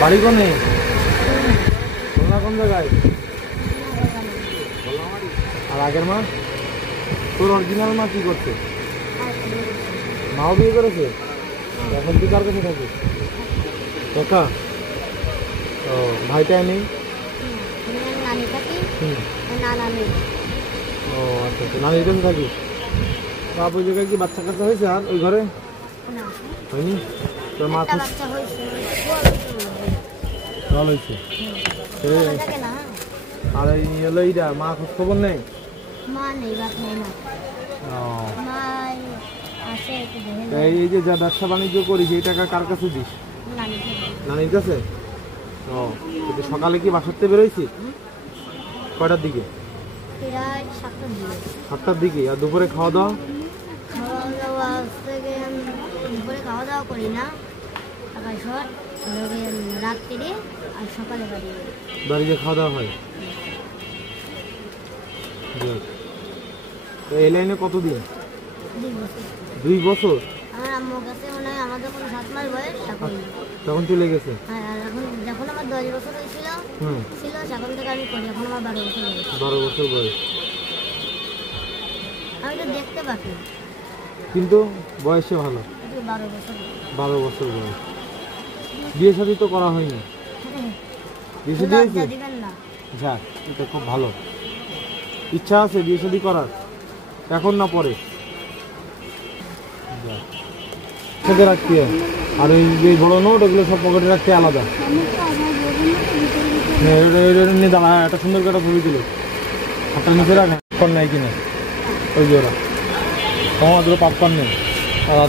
বাড়ি কোনে? কোন জায়গায়? আর আগের মা? তোর অরিজিনাল মা কি করছে? মাও বিয়ে করেছে? এখন তুই কার কাছে থাকিস? একা? ও ভাইটা নেই? ও আচ্ছা আচ্ছা, নানির কাছে থাকিস? বাপ ওই জায়গায় কি বাচ্চা কাচ্চা হয়েছে আর ওই ঘরে? হয়নি? তোর মা খুব ভালো হয়েছে। আর এই হলো এইটা মা খোঁজ খবর নেই? এই যে যা ব্যবসা বাণিজ্য করিস এই টাকা কার কাছে দিস? নানির কাছে। ও কিন্তু সকালে কি বাসাতে বেরোইছি? কয়টার দিকে? 7টার দিকে। আর দুপুরে খাওয়া দাওয়া? দুপুরে খাওয়া দাওয়া করি না, রাত্রে আর সকালে বাড়িতে খাওয়া দাওয়া হয়। এই লাইনে কতদিন? 2 বছর। আমার আম্মুর কাছে মনে হয় আমার যখন 7 মাস বয়স তখন চলে গেছে। হ্যাঁ, আর এখন যখন আমার 10 বছর হয়েছিল ছিল সেখান থেকে আমি করি, এখন আমার 12 বছর বয়স। 12 বছর বয়স। আমি তো দেখতে পাচ্ছি কিন্তু বয়সে ভালো। 12 বছর বয়স। বিয়ে শাদী তো করা হয়নি? বিয়ে শাদী হয়েছে? যাক, এটা খুব ভালো। ইচ্ছা আছে বিয়ে শাদী করার এখন না পরে? সাথে রাখতে আর ওই যে বড় নোট ওগুলো সব পকেটে রাখতে আলাদা। নিয়ে দাঁড়া, একটা সুন্দর একটা ছবি তুলো, হাতটা নিচে রাখ। পপকর্ন নাই কিনা? ওই যে ওরা তোমার পাপকর্ন নেই। আর